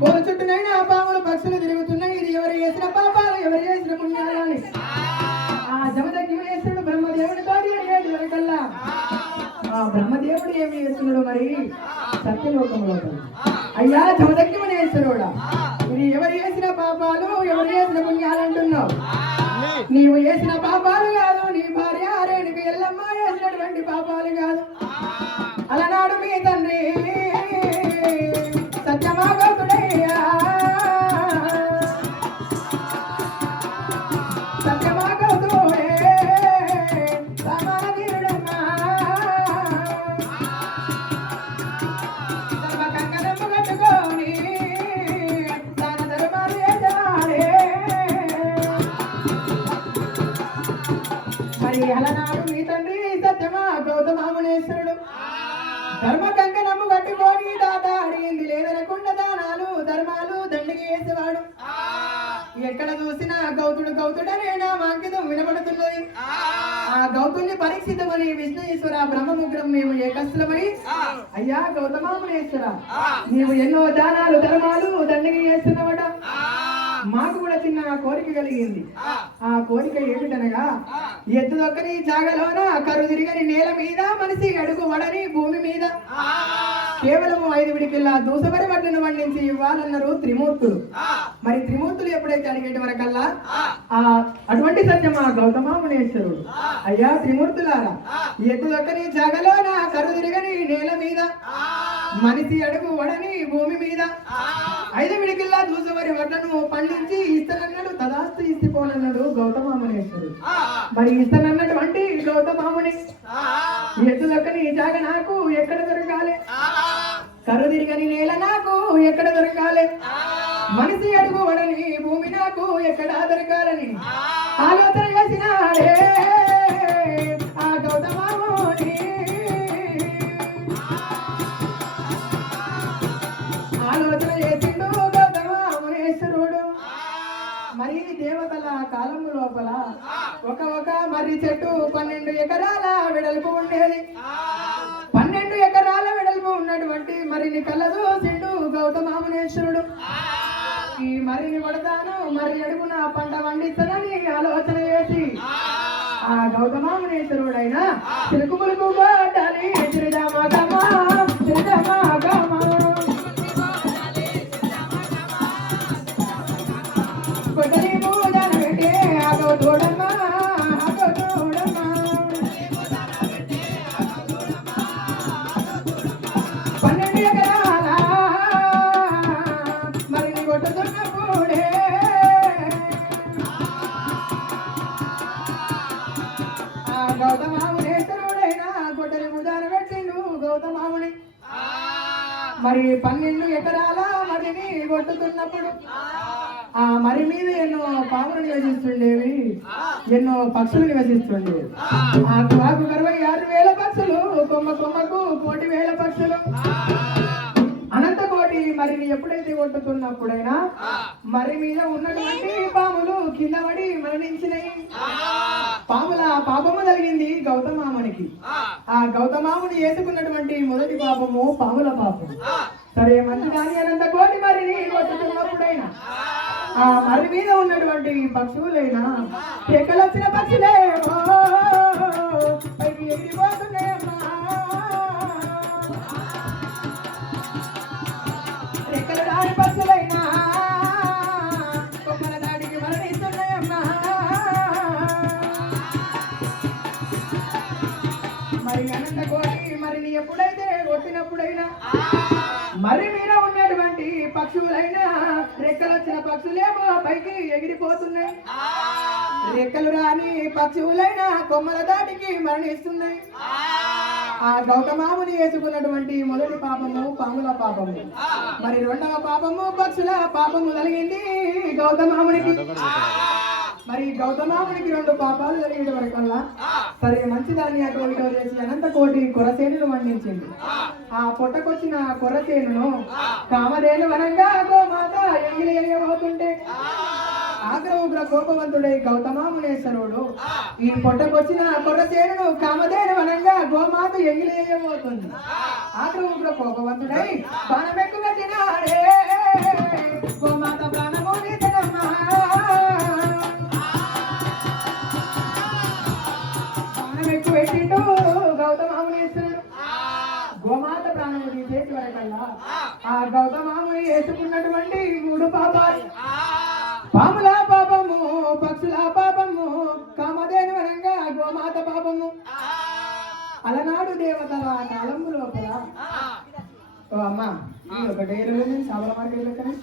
కోరు చుట్టూనైనా ఆ పాములు పక్షులు తిరుగుతున్నాయి. ఇది ఎవరు చేసిన పాపాలు? ఎవరు చేసిన పుణ్యాలని? ఆ జమదగ్నేశ్వరుడు బ్రహ్మదేవుడు తోటి ఏడు ఆ బ్రహ్మదేవుడు ఏమి చేస్తున్నాడు మరి? సత్యలోకంలో అయ్యా జమదగ్నేశ్వరుడా ఇది ఎవరు చేసిన పాపాలు? ఎవరు చేసిన పుణ్యాలు అంటున్నావు నీవు చేసిన పాపాలు కాదు. నీ భార్య అరే నీకు ఎల్లమ్మ చేసినటువంటి పాపాలు కాదు. అలనాడు మీ తండ్రి అలనాడు మీ తండ్రి సత్యమా గౌతమామునేశ్వరుడు. ధర్మ కంకణము కట్టుకొని దాత అడిగింది లేదనకుండా దానాలు ధర్మాలు దండిగి వేసేవాడు ఎక్కడ చూసినా గౌతుడు గౌతుడనే నా వాక్యతం వినబడుతున్నది. ఆ గౌతుల్ని పరీక్షితమని విష్ణుఈశ్వర బ్రహ్మముగ్రం మేము ఏకస్థలమై అయ్యా గౌతమామునేశ్వర నీవు ఎన్నో దానాలు ధర్మాలు దండిగి చేస్తున్నవట కలిగింది. ఆ. కోరిక ఏమిటనగా ఎత్తు దొక్కని జాగలోన కరు తిరిగని నేల మీద మనిషి అడుగు వడని భూమి మీద. కేవలం ఐదు విడికెల్లా దూసమరి వడ్లను వండించి ఇవ్వాలన్నారు త్రిమూర్తులు. మరి త్రిమూర్తులు ఎప్పుడైతే అడిగేటి వరకల్లా? ఆ. అటువంటి సత్యం ఆ. గౌతమామునేశ్వరుడు అయ్యా త్రిమూర్తులారా ఎత్తు దొక్కని జాగలోన కరు తిరగని నేల మీద మనిషి అడుగు వడని భూమి మీద. ఐదు విడికిల్లా దూసవరి వడ్లను పండించి మరి ఇస్తనన్నటువంటి గౌతమాముని ఎత్తులక్కని జాగ నాకు ఎక్కడ దొరకాలి? కరు తిరగని నేల నాకు ఎక్కడ దొరకాలి? మనిషి అడుగు వడని భూమి నాకు ఎక్కడ దొరకాలని ఆలోచన చేసినాడే. దేవతల కాలము లోపల ఒక ఒక మర్రి చెట్టు పన్నెండు ఎకరాల వెడల్పు ఉండేది. పన్నెండు ఎకరాల వెడల్పు ఉన్నటువంటి మరిని కలదు సిండు గౌతమామునేశ్వరుడు. ఈ మరిని కొడతాను మరి అడుగున పంట పండిస్తానని ఆలోచన చేసి ఆ గౌతమామునేశ్వరుడైన చిలుకుములకు గోడాలి మరి పన్నెండు ఎకరాల మరిని కొట్టుతున్నప్పుడు ఆ. మరి మీద ఎన్నో పాములు నివసిస్తుండేవి ఎన్నో పక్షులు నివసిస్తుండేవి. ఆ. కాకు అరవై ఆరు వేల పక్షులు కొమ్మ కొమ్మకు కోటి వేల పక్షులు. అనంత కోటి మరిని ఎప్పుడైతే కొట్టుతున్నప్పుడైనా మరి మీద ఉన్నటువంటి పాములు కింద పడి మరణించినాయి పాముల పాపము జరిగింది గౌతమామునికి. ఆ. గౌతమాముని వేసుకున్నటువంటి మొదటి పాపము పాముల పాపము. సరే మంచి కానీ అనంత కోటి మరిని కొట్టుతున్నప్పుడైనా ఆ. మరి మీద ఉన్నటువంటి పక్షులైనా చెక్కలొచ్చిన పక్షులేమో పైకి ఎగిరిపోతున్నాయమ్మా రెక్కల దాడి పక్షులైనా. ఎప్పుడైతే కొట్టినప్పుడైనా మరి మీద ఉన్నటువంటి పక్షులైనా రెక్కలు వచ్చిన పక్షులేమో పైకి ఎగిరిపోతున్నాయి. రెక్కలు రాని పక్షులైనా కొమ్మల దాటికి మరణిస్తున్నాయి. ఆ. గౌతమాముని వేసుకున్నటువంటి మొదటి పాపము పాముల పాపము. మరి రెండవ పాపము పక్షుల పాపము కలిగింది గౌతమామునికి. మరి గౌతమామునికి రెండు పాపాలు జరిగిన వరకల్లా సరే మంచిదాన్ని అటువంటి చేసి అనంత కోటి కొరసేనులు వండించింది. ఆ. పొట్టకొచ్చిన కొరసేనును కామధేను వనంగా గోమాత ఎంగిలి ఎలియబోతుంటే ఆగ్ర ఉగ్ర కోపవంతుడై గౌతమామునేశ్వరుడు ఈ పొట్టకొచ్చిన కొర్రసేనును కామధేను వనంగా గోమాత ఎంగిలేయబోతుంది ఆగ్ర ఉగ్ర కోపవంతుడై బాణమెక్కు కట్టినాడే గోమాత ప్రాణము తీసేటి వరకల్లా. ఆ. గౌతమాముని వేసుకున్నటువంటి మూడు పాపాలు. పాముల పాపము పక్షుల పాపము కామధేను వరంగా గోమాత పాపము. అలనాడు దేవతల కాలము లోపల ఓ అమ్మ ఈ ఒక డైరీలో నేను సభల మార్కెట్ లెక్కనే.